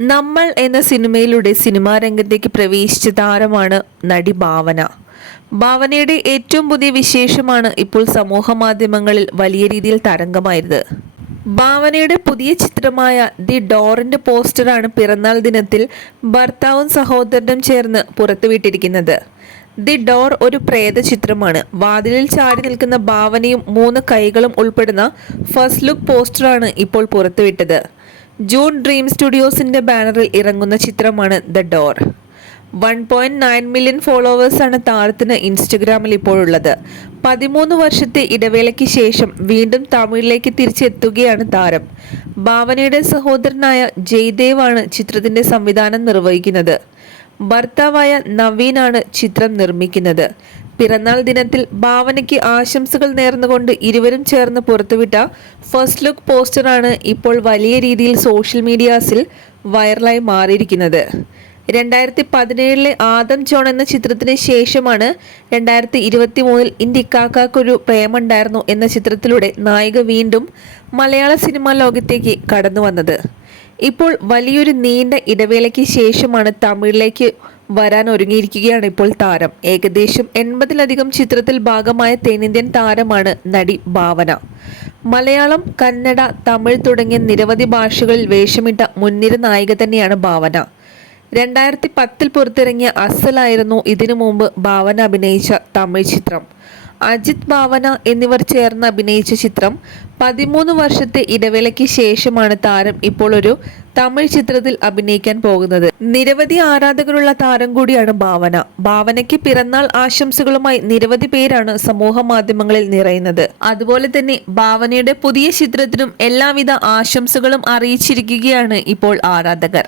നമ്മൾ എന്ന സിനിമയിലൂടെ സിനിമാ രംഗത്തേക്ക് പ്രവേശിച്ച താരമാണ് നടി ഭാവന. ഭാവനയുടെ ഏറ്റവും പുതിയ വിശേഷമാണ് ഇപ്പോൾ സമൂഹ മാധ്യമങ്ങളിൽ വലിയ രീതിയിൽ തരംഗമായത്. ഭാവനയുടെ പുതിയ ചിത്രമായ ദി ഡോറിന്റെ പോസ്റ്ററാണ് പിറന്നാൾ ദിനത്തിൽ ഭർത്താവും സഹോദരനും ചേർന്ന് പുറത്തുവിട്ടിരിക്കുന്നത്. ദി ഡോർ ഒരു പ്രേത ചിത്രമാണ്. വാതിലിൽ ചാടി നിൽക്കുന്ന ഭാവനയും മൂന്ന് കൈകളും ഉൾപ്പെടുന്ന ഫസ്റ്റ് ലുക്ക് പോസ്റ്ററാണ് ഇപ്പോൾ പുറത്തുവിട്ടത്. ജൂൺ ഡ്രീം സ്റ്റുഡിയോസിന്റെ ബാനറിൽ ഇറങ്ങുന്ന ചിത്രമാണ് the door. One point nine million ഫോളോവേഴ്സാണ് താരത്തിന് ഇൻസ്റ്റഗ്രാമിൽ ഇപ്പോഴുള്ളത്. പതിമൂന്ന് വർഷത്തെ ഇടവേളയ്ക്ക് ശേഷം വീണ്ടും തമിഴിലേക്ക് തിരിച്ചെത്തുകയാണ് താരം. ഭാവനയുടെ സഹോദരനായ ജയ്ദേവാണ് ചിത്രത്തിന്റെ സംവിധാനം നിർവഹിക്കുന്നത്. ഭർത്താവായ നവീനാണ് ചിത്രം നിർമ്മിക്കുന്നത്. പിറന്നാൾ ദിനത്തിൽ ഭാവനയ്ക്ക് ആശംസകൾ നേർന്നുകൊണ്ട് ഇരുവരും ചേർന്ന് പുറത്തുവിട്ട ഫസ്റ്റ് ലുക്ക് പോസ്റ്ററാണ് ഇപ്പോൾ വലിയ രീതിയിൽ സോഷ്യൽ മീഡിയാസിൽ വൈറലായി മാറിയിരിക്കുന്നത്. രണ്ടായിരത്തി പതിനേഴിലെ ആദം ജോൺ എന്ന ചിത്രത്തിന് ശേഷമാണ് രണ്ടായിരത്തി ഇരുപത്തി മൂന്നിൽ ഇന്ത്യക്കാക്കൊരു പ്രേമുണ്ടായിരുന്നു എന്ന ചിത്രത്തിലൂടെ നായിക വീണ്ടും മലയാള സിനിമാ ലോകത്തേക്ക് കടന്നു വന്നത് ഇപ്പോൾ വലിയൊരു നീണ്ട ഇടവേളയ്ക്ക് ശേഷമാണ് തമിഴിലേക്ക് വരാൻ ഒരുങ്ങിയിരിക്കുകയാണ് ഇപ്പോൾ താരം. ഏകദേശം എൺപതിലധികം ചിത്രത്തിൽ ഭാഗമായ തെന്നിന്ത്യൻ താരമാണ് നടി ഭാവന. മലയാളം കന്നഡ തമിഴ് തുടങ്ങിയ നിരവധി ഭാഷകളിൽ വേഷമിട്ട മുൻനിര നായിക തന്നെയാണ് ഭാവന. രണ്ടായിരത്തി പത്തിൽ പുറത്തിറങ്ങിയ അസലായിരുന്നു ഇതിനു മുമ്പ് ഭാവന അഭിനയിച്ച തമിഴ് ചിത്രം. അജിത് ഭാവന എന്നിവർ ചേർന്ന് അഭിനയിച്ച ചിത്രം പതിമൂന്ന് വർഷത്തെ ഇടവേളയ്ക്ക് ശേഷമാണ് താരം ഇപ്പോൾ ഒരു തമിഴ് ചിത്രത്തിൽ അഭിനയിക്കാൻ പോകുന്നത്. നിരവധി ആരാധകരുള്ള താരം കൂടിയാണ് ഭാവന. ഭാവനയ്ക്ക് പിറന്നാൾ ആശംസകളുമായി നിരവധി പേരാണ് സമൂഹ മാധ്യമങ്ങളിൽ നിറയുന്നത്. അതുപോലെ തന്നെ ഭാവനയുടെ പുതിയ ചിത്രത്തിനും എല്ലാവിധ ആശംസകളും അറിയിച്ചിരിക്കുകയാണ് ഇപ്പോൾ ആരാധകർ.